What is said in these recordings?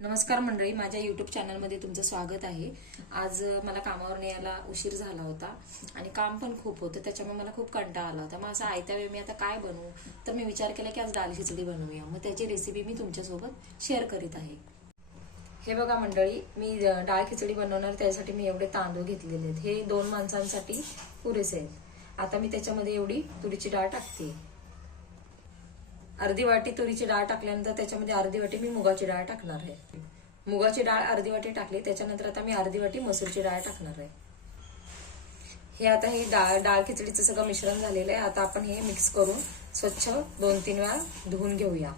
नमस्कार मंडळी, माझ्या युट्यूब चॅनलमध्ये तुमचं स्वागत आहे. आज मला कामावर यायला उशीर झाला होता आणि काम पण खूप होतं, त्याच्यामुळे मला खूप कंटाळा आला होता. मग असं आयत्या वेळी मी आता काय बनवू, तर मी विचार केला की आज दाल खिचडी बनवूया. मग त्याची रेसिपी मी तुमच्यासोबत शेअर करीत आहे. हे बघा मंडळी, मी डाळ खिचडी बनवणार, त्यासाठी मी एवढे तांदूळ घेतलेले आहेत. हे 2 माणसांसाठी पुरेसे आहेत. आता मी त्याच्यामध्ये एवढी तुरीची डाळ टाकते. अर्धी वाटी तुरीची डाळ टाकल्यानंतर त्याच्यामध्ये अर्धी वाटी मी मुगाची डाळ टाकणार आहे. मुगाची डाळ अर्धी वाटी टाकली, त्याच्यानंतर आता मी अर्धी वाटी मसूरची डाळ टाकणार आहे. हे आता हे डाळ खिचडीचं सगळं मिश्रण झालेलं आहे. आता आपण हे मिक्स करून स्वच्छ 2-3 वेळा धुवून घेऊया.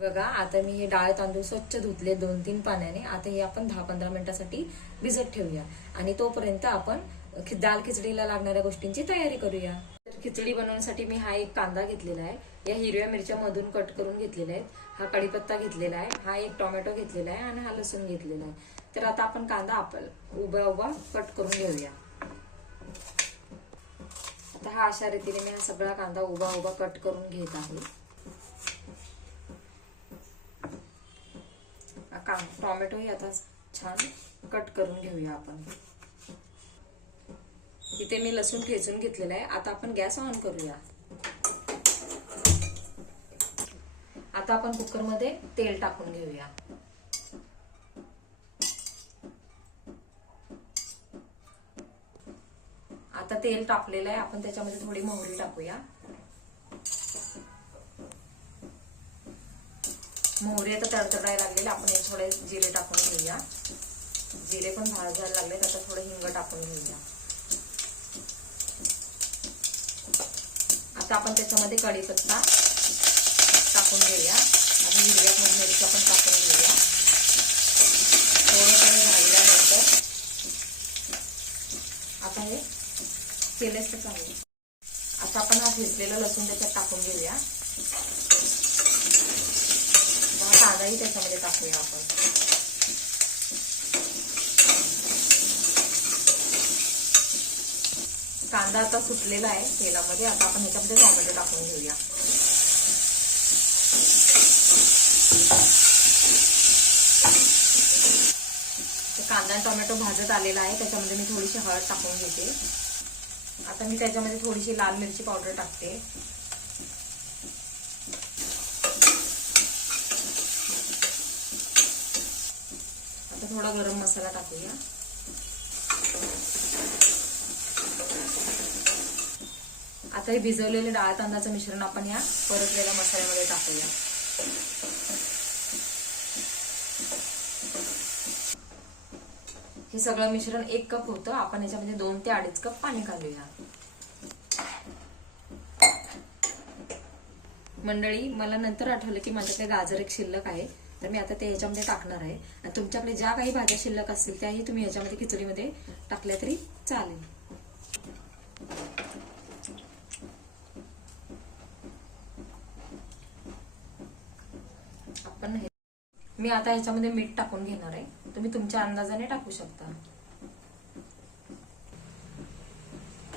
बघा, आता मी हे डाळ तांदूळ स्वच्छ धुतले 2-3 पाण्याने. आता हे आपण 10-15 मिनिटासाठी भिजत ठेवूया आणि तोपर्यंत आपण दाल खिचडीला लागणाऱ्या गोष्टींची तयारी करूया. तर खिचडी बनवण्यासाठी मी हा एक कांदा घेतलेला आहे. या हिरव्या मिरच्या मधून कट करून घेतलेल्या आहेत. हा कढीपत्ता घेतलेला आहे. हा एक टोमॅटो घेतलेला आहे आणि हा लसूण घेतलेला आहे. तर आता आपण कांदा उभा उभा कट करून घेऊया. आता हा अशा रीतीने मी हा सगळा कांदा उभा उभा कट करून घेत आहे. टोमॅटोही आता छान कट करून घेऊया आपण. इथे मी लसूण ठेचून घेतलेला आहे. आता आपण गॅस ऑन करूया. आता आपण कुकरमध्ये तेल टाकून घेऊया. आता तेल तापलेलं आहे. आपण त्याच्यामध्ये थोडी मोहरी टाकूया. मोहरी आता तडतडायला लागलेली, आपण एक थोडे जिरे टाकून घेऊया. जिरे पण भाजायला लागले, आता थोडं हिंग टाकून घेऊया. आता आपण त्याच्यामध्ये कढीपत्ता टाकून घेऊया आणि हिरव्या मिरच्या पण टाकून घेऊया. थोडं भाजल्यानंतर आता हे केलेच तर चालेल. आता आपण हा ठेचलेला लसूण त्याच्यात टाकून घेऊया. कांदाही त्याच्यामध्ये टाकूया आपण. कांदा आता सुटलेला आहे तेलामध्ये. आता आपण ह्याच्यामध्ये टोमॅटो टाकून घेऊया. कांदा आणि टोमॅटो भाजत आलेला आहे. त्याच्यामध्ये मी थोडीशी हळद टाकून घेते. आता मी त्याच्यामध्ये थोडीशी लाल मिरची पावडर टाकते. आता थोडा गरम मसाला टाकूया. आता हे भिजवलेले डाळ तांदळाचं मिश्रण आपण या परतलेल्या मसाल्यामध्ये टाकूया. हे सगळं मिश्रण 1 कप होतं. आपण याच्यामध्ये 2 ते 2.5 कप पाणी घालूया. मंडळी, मला नंतर आठवलं की माझ्याकडे गाजर एक शिल्लक आहे, तर मी आता ते ह्याच्यामध्ये टाकणार आहे. आणि तुमच्याकडे ज्या काही भाज्या शिल्लक असतील त्याही तुम्ही ह्याच्यामध्ये खिचडीमध्ये टाकल्या तरी चालेल. मी आता ह्याच्यामध्ये मीठ टाकून घेणार आहे. तुम्ही तुमच्या अंदाजाने टाकू शकता.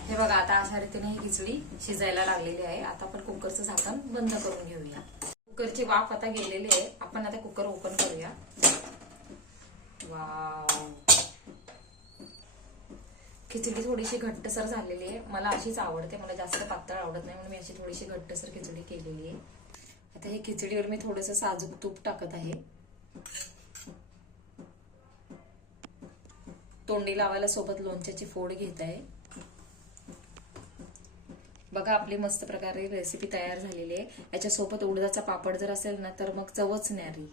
हे बघा, आता अशा रीतीने ही खिचडी शिजायला लागलेली आहे. आता आपण कुकरचं झाकण बंद करून घेऊया. कुकरची वाफ आता गेलेली आहे. आपण आता कुकर ओपन करूया. वाव, खिचडी थोडीशी घट्टसर झालेली आहे. मला अशीच आवडते, मला जास्त पातळ आवडत नाही, म्हणून मी अशी थोडीशी घट्टसर खिचडी केलेली आहे. आता ही खिचडीवर मी थोडंसं साजूक तूप टाकत आहे. तोंडी लावायला सोबत लोणच्याची फोड घेत आहे. बघा, आपली मस्त प्रकारे रेसिपी तयार झालेली आहे. याच्यासोबत उडदाचा पापड जर असेल ना तर मग चवच न्यारी.